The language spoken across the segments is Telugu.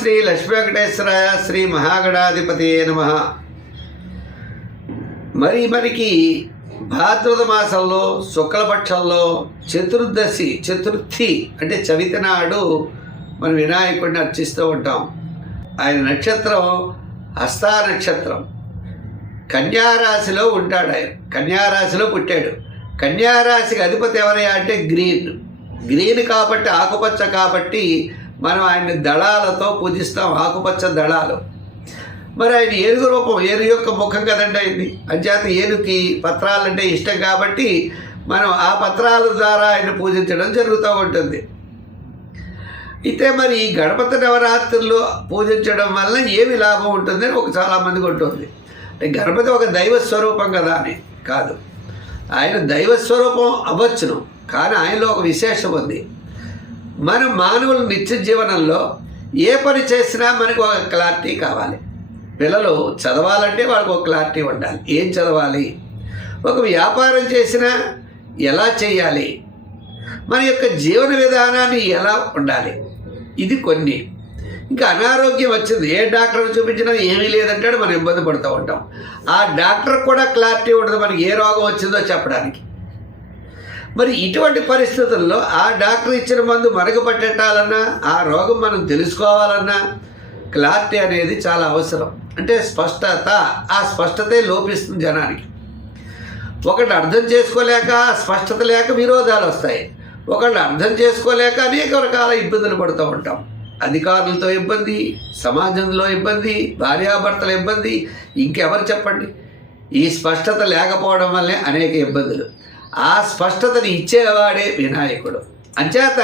శ్రీ లక్ష్మీ వెంకటేశ్వరాయ శ్రీ మహాగణాధిపతియే నమః. మనకి భాద్రపద మాసంలో శుక్లపక్షంలో చతుర్థి అంటే చవితి నాడు మనం వినాయకుడిని అర్చిస్తూ ఉంటాం. ఆయన నక్షత్రం హస్తా నక్షత్రం. కన్యారాశిలో ఉంటాడు. ఆయన కన్యారాశిలో పుట్టాడు. కన్యారాశికి అధిపతి ఎవరయ్యా అంటే గ్రీన్ కాబట్టి, ఆకుపచ్చ కాబట్టి మనం ఆయన్ని దళాలతో పూజిస్తాం, ఆకుపచ్చ దళాలు. మరి ఆయన ఏనుగు రూపం, ఏను యొక్క ముఖం కదండి అయింది. అంచేత ఏనుకి పత్రాలంటే ఇష్టం కాబట్టి మనం ఆ పత్రాల ద్వారా ఆయన పూజించడం జరుగుతూ ఉంటుంది. అయితే మరి ఈ గణపతి నవరాత్రుల్లో పూజించడం వల్ల ఏమి లాభం ఉంటుందని చాలామందికి ఉంటుంది. గణపతి ఒక దైవ స్వరూపం కదా అని కాదు. ఆయన దైవ స్వరూపం అవ్వచ్చును, కానీ ఆయనలో ఒక విశేషం ఉంది. మనం మానవుల నిత్య జీవనంలో ఏ పని చేసినా మనకు ఒక క్లారిటీ కావాలి. పిల్లలు చదవాలంటే వాళ్ళకు ఒక క్లారిటీ ఉండాలి. ఏం చదవాలి? ఒక వ్యాపారం చేసినా ఎలా చేయాలి? మన యొక్క జీవన విధానాన్ని ఎలా ఉండాలి? ఇది కొన్ని. ఇంకా అనారోగ్యం వచ్చింది, ఏ డాక్టర్ చూపించినా ఏమీ లేదంటాడు, మనం ఇబ్బంది పడుతూ ఉంటాం. ఆ డాక్టర్ కూడా క్లారిటీ ఉండదు మనకి ఏ రోగం వచ్చిందో చెప్పడానికి. మరి ఇటువంటి పరిస్థితుల్లో ఆ డాక్టర్ ఇచ్చిన మందు మనకు పట్టేటాలన్నా, ఆ రోగం మనం తెలుసుకోవాలన్నా క్లారిటీ అనేది చాలా అవసరం. అంటే స్పష్టత, ఆ స్పష్టతే లోపిస్తుంది జనానికి. ఒకటి అర్థం చేసుకోలేక, స్పష్టత లేక విరోధాలు వస్తాయి. ఒకళ్ళు అర్థం చేసుకోలేక అనేక రకాల ఇబ్బందులు పడుతూ ఉంటాం. అధికారులతో ఇబ్బంది, సమాజంలో ఇబ్బంది, భార్యాభర్తల ఇబ్బంది, ఇంకెవరు చెప్పండి. ఈ స్పష్టత లేకపోవడం వల్లే అనేక ఇబ్బందులు. ఆ స్పష్టతని ఇచ్చేవాడే వినాయకుడు. అంచేత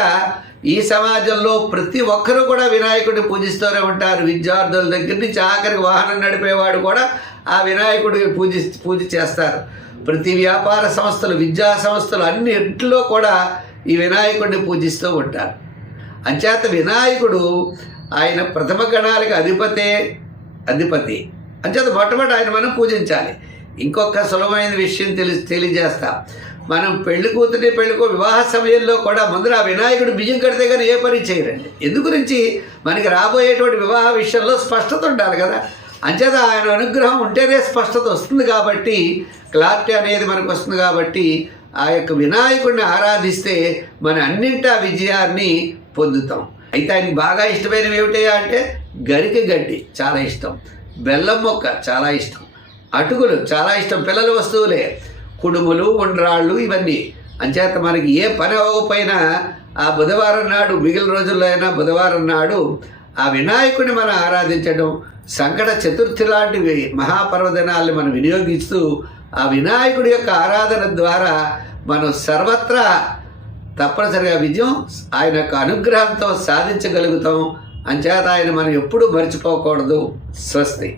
ఈ సమాజంలో ప్రతి ఒక్కరూ కూడా వినాయకుడిని పూజిస్తూనే ఉంటారు. విద్యార్థుల దగ్గర నుంచి ఆఖరికి వాహనం నడిపేవాడు కూడా ఆ వినాయకుడిని పూజ చేస్తారు. ప్రతి వ్యాపార సంస్థలు, విద్యా సంస్థలు అన్నింటిలో కూడా ఈ వినాయకుడిని పూజిస్తూ ఉంటారు. అంచేత వినాయకుడు ఆయన ప్రథమ గణాలకి అధిపతి. అంచేత మొట్టమొదటి ఆయన మనం పూజించాలి. ఇంకొక సులభమైన విషయం తెలియజేస్తా. మనం పెళ్లి కూతురి పెళ్లికో వివాహ సమయంలో కూడా ముందర ఆ వినాయకుడు బియ్యం కడితే కానీ ఏ పని చేయరండి. ఎందు గురించి? మనకి రాబోయేటువంటి వివాహ విషయంలో స్పష్టత ఉండాలి కదా. అంచేత ఆయన అనుగ్రహం ఉంటేనే స్పష్టత వస్తుంది కాబట్టి, క్లారిటీ అనేది మనకు వస్తుంది కాబట్టి ఆ యొక్క వినాయకుడిని ఆరాధిస్తే మన అన్నింటా విజయాన్ని పొందుతాం. అయితే ఆయనకి బాగా ఇష్టమైనవి ఏమిటయా అంటే గరికి గడ్డి చాలా ఇష్టం, బెల్లం మొక్క చాలా ఇష్టం, అటుకులు చాలా ఇష్టం, పిల్లల వస్తువులే, కుడుములు, ఉండ్రాళ్ళు ఇవన్నీ. అంచేత మనకి ఏ పని అవ్వకపోయినా ఆ బుధవారం నాడు, మిగిలిన రోజుల్లో అయినా బుధవారం నాడు ఆ వినాయకుడిని మనం ఆరాధించడం, సంకట చతుర్థి లాంటివి మహాపర్వదినాల్ని మనం వినియోగిస్తూ ఆ వినాయకుడి యొక్క ఆరాధన ద్వారా మనం సర్వత్రా తప్పనిసరిగా విజయం ఆయన యొక్క అనుగ్రహంతో సాధించగలుగుతాం. అంచేత ఆయన మనం ఎప్పుడూ మర్చిపోకూడదు. స్వస్తి.